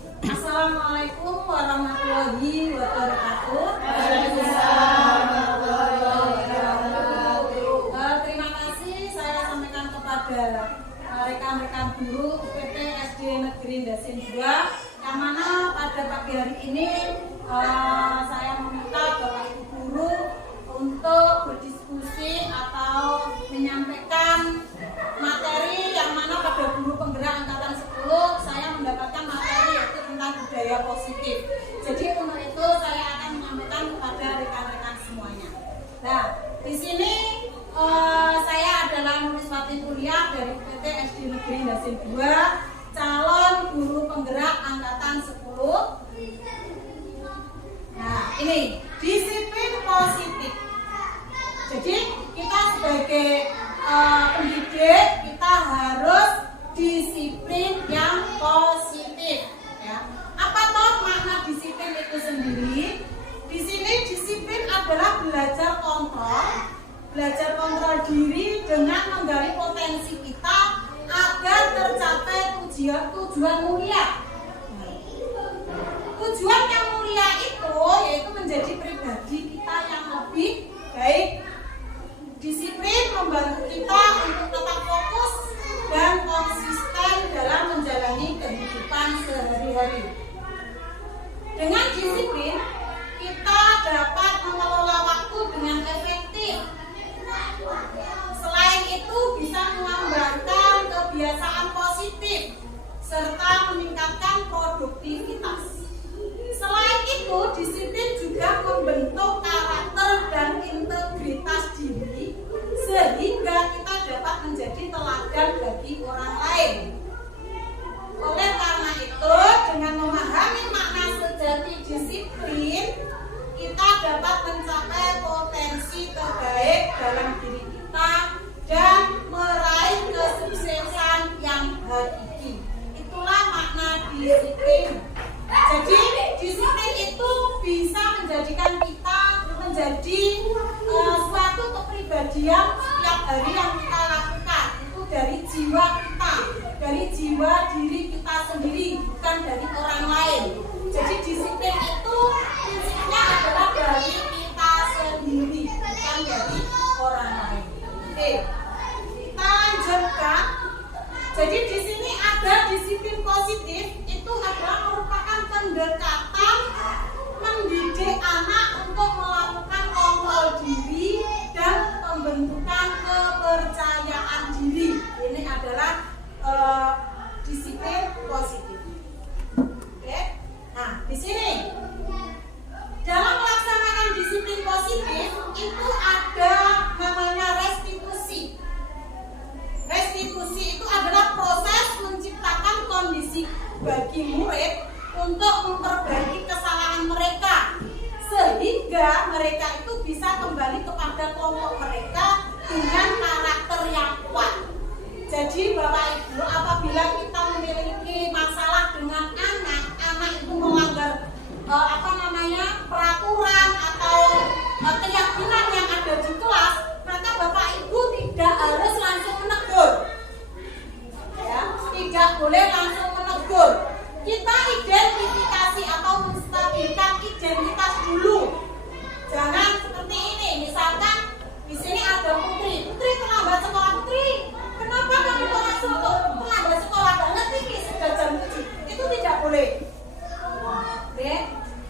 Assalamualaikum warahmatullahi wabarakatuh. Terima kasih saya sampaikan kepada rekan-rekan guru UPT SD Negeri Dasin 2, yang mana pada pagi hari ini saya meminta Bapak Ibu guru untuk berdiskusi atau menyampaikan materi yang mana pada guru penggerak angkatan 10 saya mendapatkan materi yaitu tentang budaya positif. Jadi untuk itu saya akan menyampaikan kepada rekan-rekan semuanya. Nah, di sini saya adalah Nuriswati Kuliah dari UPT SD Negeri Dasin 2, calon guru penggerak angkatan 10. Nah, ini disiplin positif. Jadi kita sebagai pendidik kita harus disiplin yang positif. Ya. Apa toh makna disiplin itu sendiri? Di sini disiplin adalah belajar kontrol diri dengan menggali potensi kita agar tercapai tujuan mulia. Tujuan yang mulia itu yaitu menjadi pribadi kita yang lebih baik. Disiplin membantu kita untuk tetap fokus dan konsisten dalam menjalani kehidupan sehari-hari. Dengan disiplin, kita dapat mengelola waktu dengan efektif. Selain itu, bisa mengembangkan kebiasaan positif serta meningkatkan produktivitas. Selain itu, disiplin juga membentuk karakter dan integritas diri sehingga kita dapat menjadi teladan bagi orang lain. Oleh karena itu, dengan memahami makna sejati disiplin, kita dapat mencapai potensi terbaik dalam diri kita dan meraih kesuksesan yang hakiki. Itulah makna disiplin. Jadi disiplin itu bisa menjadikan kita menjadi suatu kepribadian setiap hari yang kita lakukan itu dari jiwa kita, dari jiwa diri kita sendiri, bukan dari orang lain. Jadi disiplin itu prinsipnya adalah dari kita sendiri, bukan dari orang lain. Oke, kita lanjutkan. Jadi di sini ada disiplin positif, itu adalah merupakan pendekatan mendidik anak untuk melakukan kontrol diri dan pembentukan kepercayaan diri. Ini adalah disiplin positif. Oke. Nah, di sini dalam melaksanakan disiplin positif itu ada namanya restitusi. Restitusi itu adalah proses menciptakan kondisi bagi murid untuk memperbaiki kesalahan mereka sehingga mereka itu bisa kembali kepada kelompok mereka dengan karakter yang kuat. Jadi Bapak Ibu, apabila kita memiliki masalah dengan anak itu melanggar peraturan atau keyakinan yang ada di kelas, maka Bapak Ibu tidak harus langsung menegur. Ya, tidak boleh langsung menegur. Kita identifikasi atau menstabilkan identitas dulu. Jangan seperti ini. Misalkan di sini ada Putri. Putri terlambat sekolah. Putri, kenapa kamu kok langsung terlambat sekolah? Banget ini sudah jam 7. Itu tidak boleh. Oke.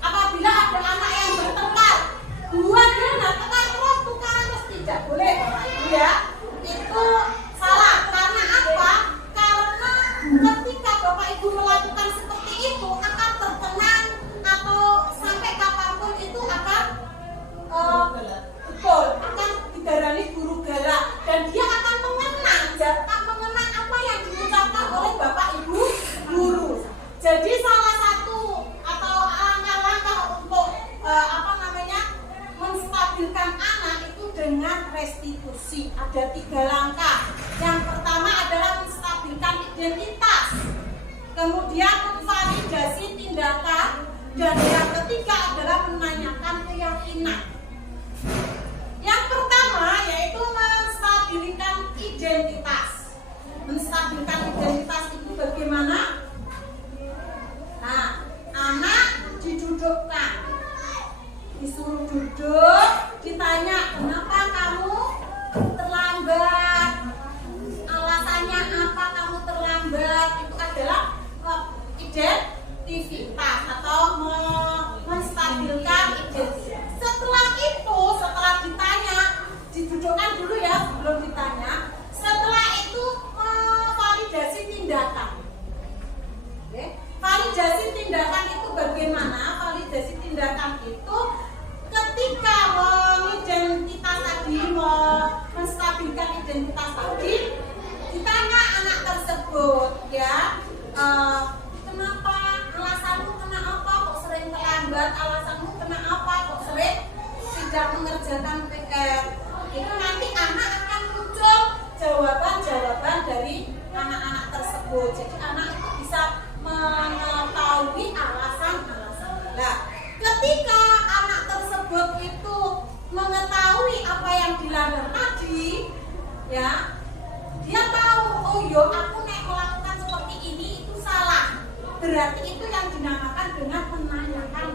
Apabila ada anak yang bertengkar, dua-duanya tengkar terus tukaran terus, tidak boleh, Bapak Ibu ya. Itu salah. Karena apa? Karena ketika Bapak Ibu melakukan seperti itu akan terkenang atau sampai kapanpun itu akan betul akan didarani guru galak dan dia akan mengenang apa yang diucapkan oleh Bapak Ibu guru. Jadi salah satu atau langkah-langkah untuk menstabilkan anak itu dengan restitusi. Ada 3 langkah. Yang pertama adalah menstabilkan identitas, kemudian memvalidasi tindakan, dan yang ketiga adalah menanyakan keyakinan. Yang pertama yaitu menstabilkan identitas. Menstabilkan identitas itu bagaimana? Nah, duduk, ditanya kenapa kamu terlambat, alasannya apa kamu terlambat, itu adalah identitas atau menstabilkan identitas. Setelah itu, setelah ditanya, didudukkan dulu ya sebelum ditanya. Setelah itu validasi tindakan. Oke. Validasi tindakan itu bagaimana? Validasi tindakan itu ketika mengidentitas tadi, menstabilkan identitas tadi, ditanya anak tersebut ya, kenapa, alasanmu kenapa kok sering terlambat, alasanmu kenapa kok sering tidak mengerjakan PR. Itu nanti anak akan muncul jawaban-jawaban dari anak-anak tersebut. Jadi anak itu bisa mengetahui alasan-alasan. Nah, ketika anak tersebut itu mengetahui apa yang dilanggar tadi, ya, dia tahu, oh yo aku nek melakukan seperti ini itu salah. Berarti itu yang dinamakan dengan menanyakan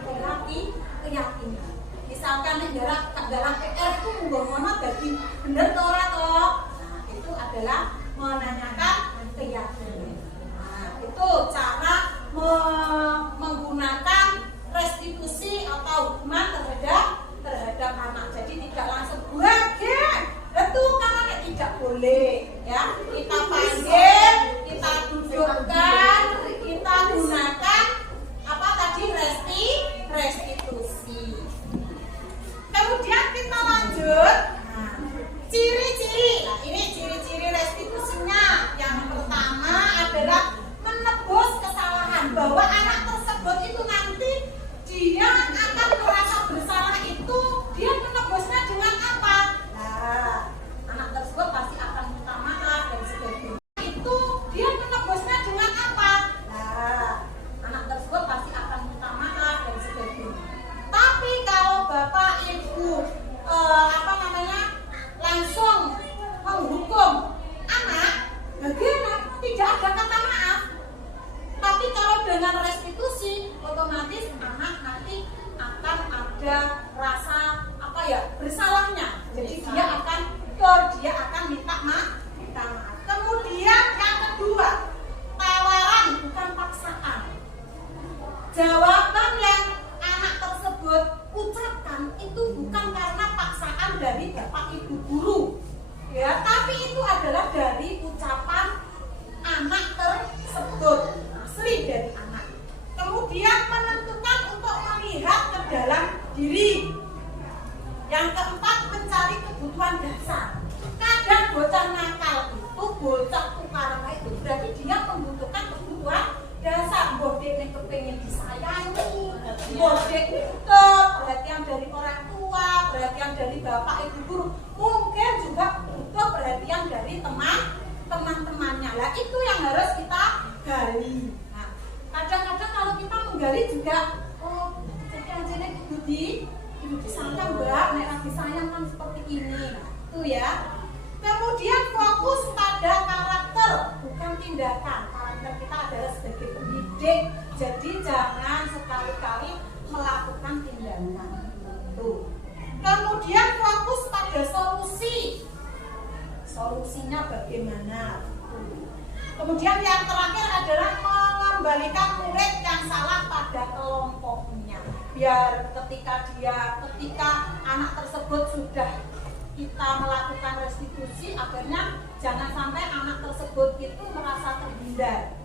keyakinan. Misalkan negara dalam PR itu mungkin jadi bener atau ora toh. Nah, itu adalah menanyakan keyakinan. Nah, itu cara menggunakan restitusi atau hukuman terhadap anak. Jadi tidak langsung buat itu karena tidak boleh ya. Kita panggil, kita dudukkan, kita gunakan apa tadi restitusi. Kemudian kita lanjut. Nah, ciri-ciri. Nah, ini ciri-ciri restitusinya. Yang pertama adalah menebus kesalahan, bahwa anak tersebut itu nanti dia akan merasa bersalah itu dia menebusnya dengan apa? Nah, anak tersebut pasti akan minta maaf dan sebagainya. Itu dia menebusnya dengan apa? Nah, anak tersebut pasti akan minta maaf dan sebagainya. Tapi kalau bapak ibu langsung menghukum anak, bagaimana? Tidak ada kata maaf. Tapi kalau dengan restitusi, otomatis anak nanti akan ada rasa bersalahnya. Jadi dia akan minta maaf. Kemudian yang kedua, tawaran bukan paksaan. Jawaban yang anak tersebut ucapkan itu bukan karena paksaan dari bapak ibu guru, ya, tapi itu adalah dari ucapan anak tersebut, asli dari anak. Kemudian menentukan untuk melihat ke dalam diri. Yang keempat, mencari kebutuhan dasar. Kadang bocah nakal itu, bocah tukaran itu berarti dia membutuhkan kebutuhan dasar. Bodek kepengen disayangi, bodek itu perhatian dari orang tua, perhatian dari bapak ibu guru, mungkin juga butuh perhatian dari teman-temannya. Lah itu yang harus kita gali. Nah, kadang-kadang kalau kita menggali juga, jadi ibu disayang mbak, nek lagi sayang kan seperti ini. Nah, itu ya. Kemudian fokus pada karakter, bukan tindakan. Karakter kita adalah sebagai pendidik, jadi jangan sekali-kali melakukan tindakan. Tuh. Kemudian fokus pada solusi. Solusinya bagaimana? Kemudian yang terakhir adalah mengembalikan murid yang salah pada kelompoknya. Biar ketika anak tersebut sudah kita melakukan restitusi, akhirnya jangan sampai anak tersebut itu merasa terhindar.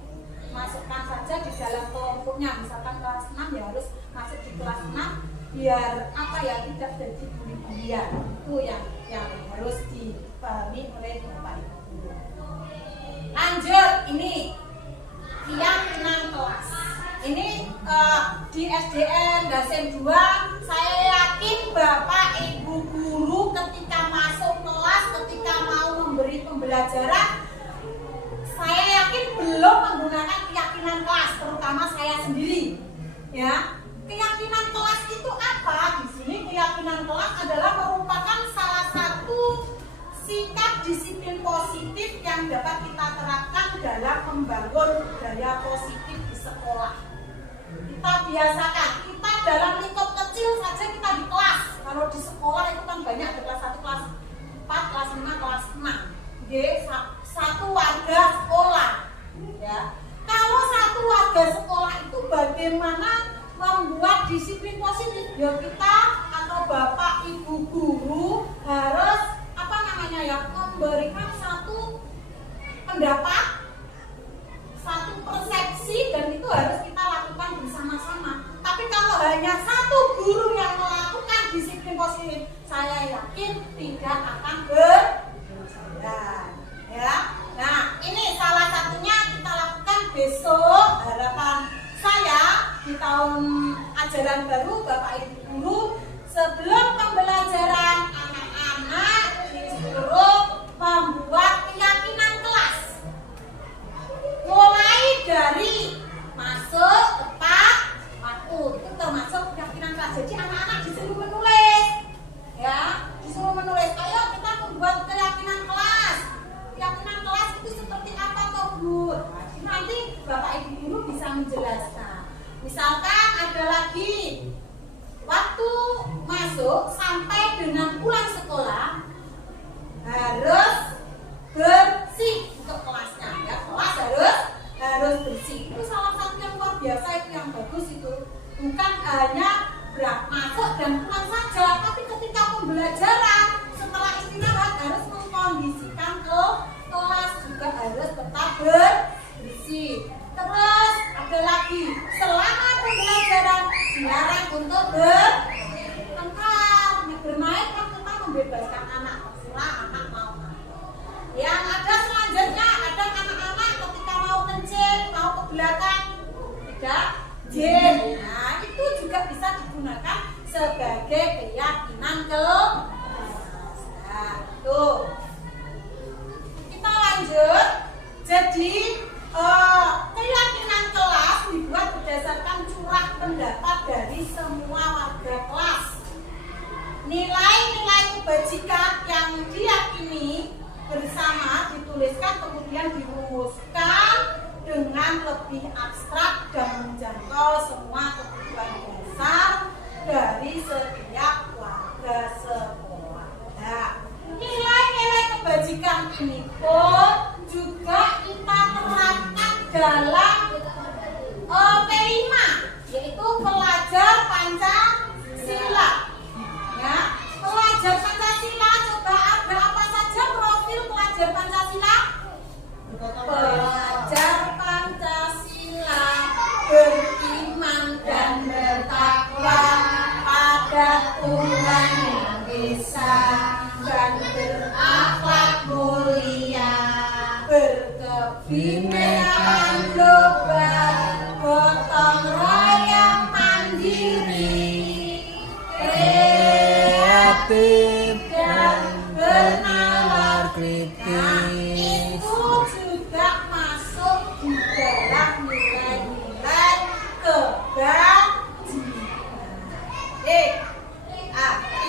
Masukkan saja di dalam kelompoknya, misalkan kelas 6 ya harus masuk di kelas 6 biar tidak jadi bully-bullyan. Itu yang harus dipahami oleh Bapak Ibu. Lanjut, ini keyakinan kelas. Ini di SDN Dasen 2, saya yakin Bapak Ibu guru ketika masuk kelas, ketika mau memberi pembelajaran, saya yakin belum menggunakan keyakinan kelas, terutama saya sendiri. Ya, keyakinan kelas itu apa? Di sini keyakinan kelas adalah merupakan salah satu sikap disiplin positif yang dapat kita terapkan dalam membangun budaya positif di sekolah. Kita biasakan, kita dalam lingkup kecil saja kita di kelas. Kalau di sekolah itu kan banyak, ada kelas 1, kelas 4, kelas 5, kelas 6. Satu warga sekolah. Ya. Kalau satu warga sekolah itu bagaimana membuat disiplin positif? Ya kita atau bapak ibu guru harus memberikan satu pendapat, satu persepsi, dan itu harus kita lakukan bersama-sama. Tapi kalau hanya satu guru yang melakukan disiplin positif, saya yakin tidak akan berjalan. Ya. Nah, ini salah satunya kita lakukan besok. Harapan saya di tahun ajaran baru Bapak Ibu guru, sebelum pembelajaran anak-anak disuruh membuat keyakinan kelas. Mulai dari masuk, tepat, waktu, itu termasuk keyakinan kelas. Jadi anak-anak disuruh menulis, ya, disuruh menulis. Ayo kita membuat keyakinan kelas. Keyakinan kelas itu seperti apa toh Bu? Nanti Bapak Ibu guru bisa menjelaskan. Misalkan ada lagi waktu masuk sampai dengan pulang sekolah harus bersih untuk kelasnya, ya, kelas harus bersih. Itu salah satu yang luar biasa, itu yang bagus itu. Bukan hanya masuk dan pulang saja, tapi ketika pembelajaran setelah istirahat harus mengkondisikan ke kelas juga harus tetap bersih. Terus ada lagi, selama pembelajaran dilarang untuk bertengkar, bermain kan kita membebaskan anak, terserah anak mau. Yang ada selanjutnya, ada anak-anak ketika mau kencing, mau ke belakang, tidak izin. Nah, itu juga bisa digunakan sebagai keyakinan kelas. Nah, tuh. Kita lanjut. Jadi keyakinan kelas dibuat berdasarkan curah pendapat dari semua warga kelas. Nilai-nilai kebajikan yang diyakini bersama dituliskan, kemudian dirumuskan dengan lebih abstrak dan menjangkau semua kebutuhan dasar dari setiap warga sekolah. Nah, nilai-nilai kebajikan ini pun juga kita terapkan dalam P5, yaitu pelajar Pancasila. Ya, pelajar Pancasila, coba ada apa saja profil pelajar Pancasila? Pelajar Pancasila beriman dan bertakwa pada Tuhan Yang Esa dan berakhlak mulia, berkebinekaan global, gotong royong mandiri, kreatif dan bernalar kritis. Itu juga masuk di dalam nilai-nilai kebajikan.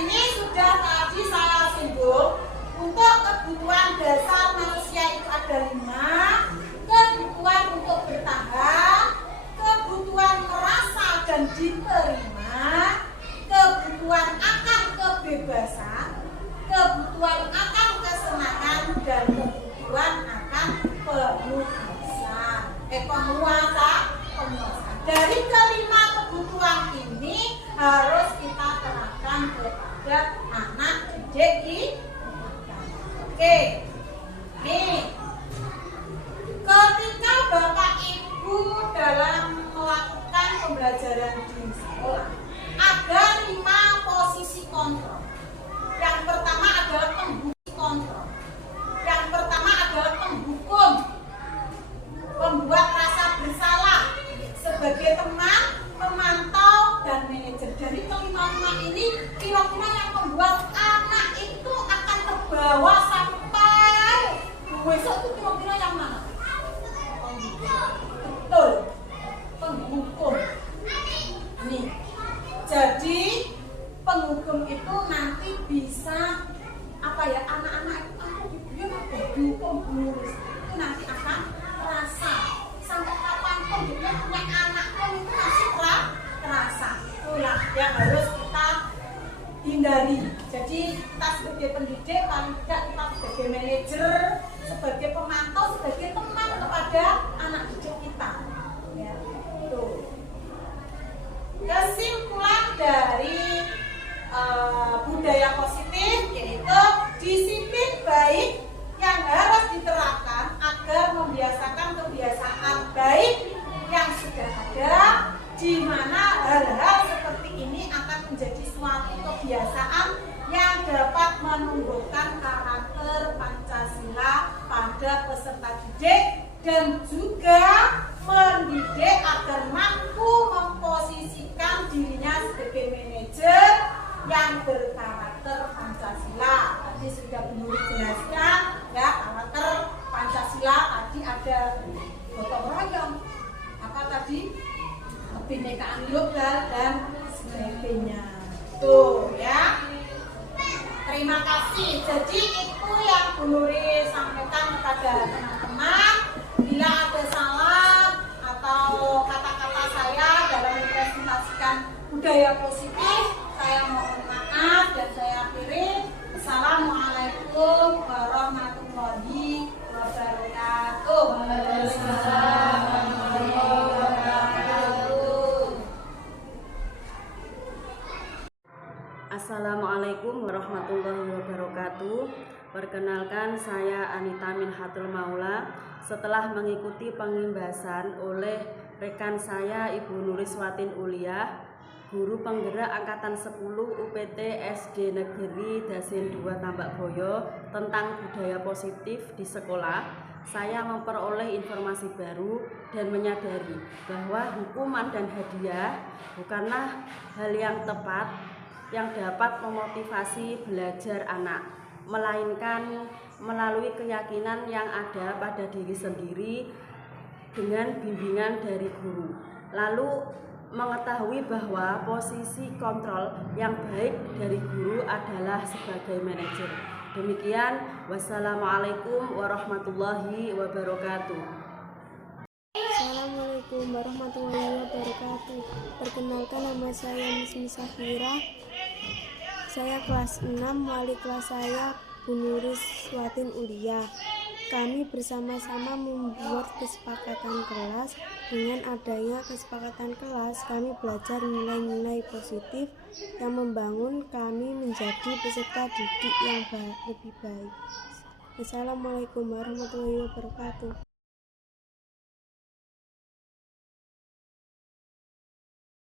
Ini sudah tadi saya singgung. Untuk kebutuhan dasar manusia itu ada 5. Kebutuhan untuk bertahan, kebutuhan merasa dan diterima, kebutuhan akan kebebasan, kebutuhan akan kesenangan, dan kebutuhan akan pemuasan. Dari kelima kebutuhan ini harus kita terapkan kepada anak didik kita. Oke, nih, ketika Bapak Ibu dalam melakukan pembelajaran di sekolah, ada 5 posisi kontrol. Yang pertama adalah pembukti kontrol. Yang pertama adalah penghukum, membuat rasa bersalah sebagai teman, pemantau, dan manajer. Dari kelima ini, kira-kira yang membuat anak itu akan terbawa sampai besok itu kira-kira yang mana? Betul, penghukum. Nih, jadi penghukum itu nanti bisa apa ya? Anak-anak itu aku dihukum menulis itu nanti akan terasa sampai kapanpun dia punya anak pun itu masih terasa. Itulah yang harus kita hindari. kepada peserta didik dan juga mendidik agar mampu memposisikan dirinya sebagai manajer yang berkarakter Pancasila. Tadi sudah Bu Nuri jelaskan ya, karakter Pancasila tadi ada gotong royong, apa tadi, kebinekaan global dan sebagainya. Tuh ya. Terima kasih. Jadi itu yang Bu Nuri sampaikan kepada teman-teman. Bila ada salah atau kata-kata saya dalam mempresentasikan budaya positif, saya mohon maaf dan saya akhiri. Assalamualaikum warahmatullahi wabarakatuh. Assalamualaikum warahmatullahi wabarakatuh. Perkenalkan, saya Anita Minhatul Maula. Setelah mengikuti pengimbasan oleh rekan saya Ibu Nuriswatin Uliah, guru penggerak angkatan 10 UPT SD Negeri Dasin 2 Tambakboyo tentang budaya positif di sekolah, saya memperoleh informasi baru dan menyadari bahwa hukuman dan hadiah bukanlah hal yang tepat yang dapat memotivasi belajar anak, melainkan melalui keyakinan yang ada pada diri sendiri dengan bimbingan dari guru. Lalu mengetahui bahwa posisi kontrol yang baik dari guru adalah sebagai manajer. Demikian, wassalamualaikum warahmatullahi wabarakatuh. Assalamualaikum warahmatullahi wabarakatuh. Perkenalkan, nama saya Mismi Safira. Saya kelas 6, wali kelas saya Bu Nuriswatin Uliah. Kami bersama-sama membuat kesepakatan kelas. Dengan adanya kesepakatan kelas, kami belajar nilai-nilai positif yang membangun kami menjadi peserta didik yang lebih baik. Assalamualaikum warahmatullahi wabarakatuh.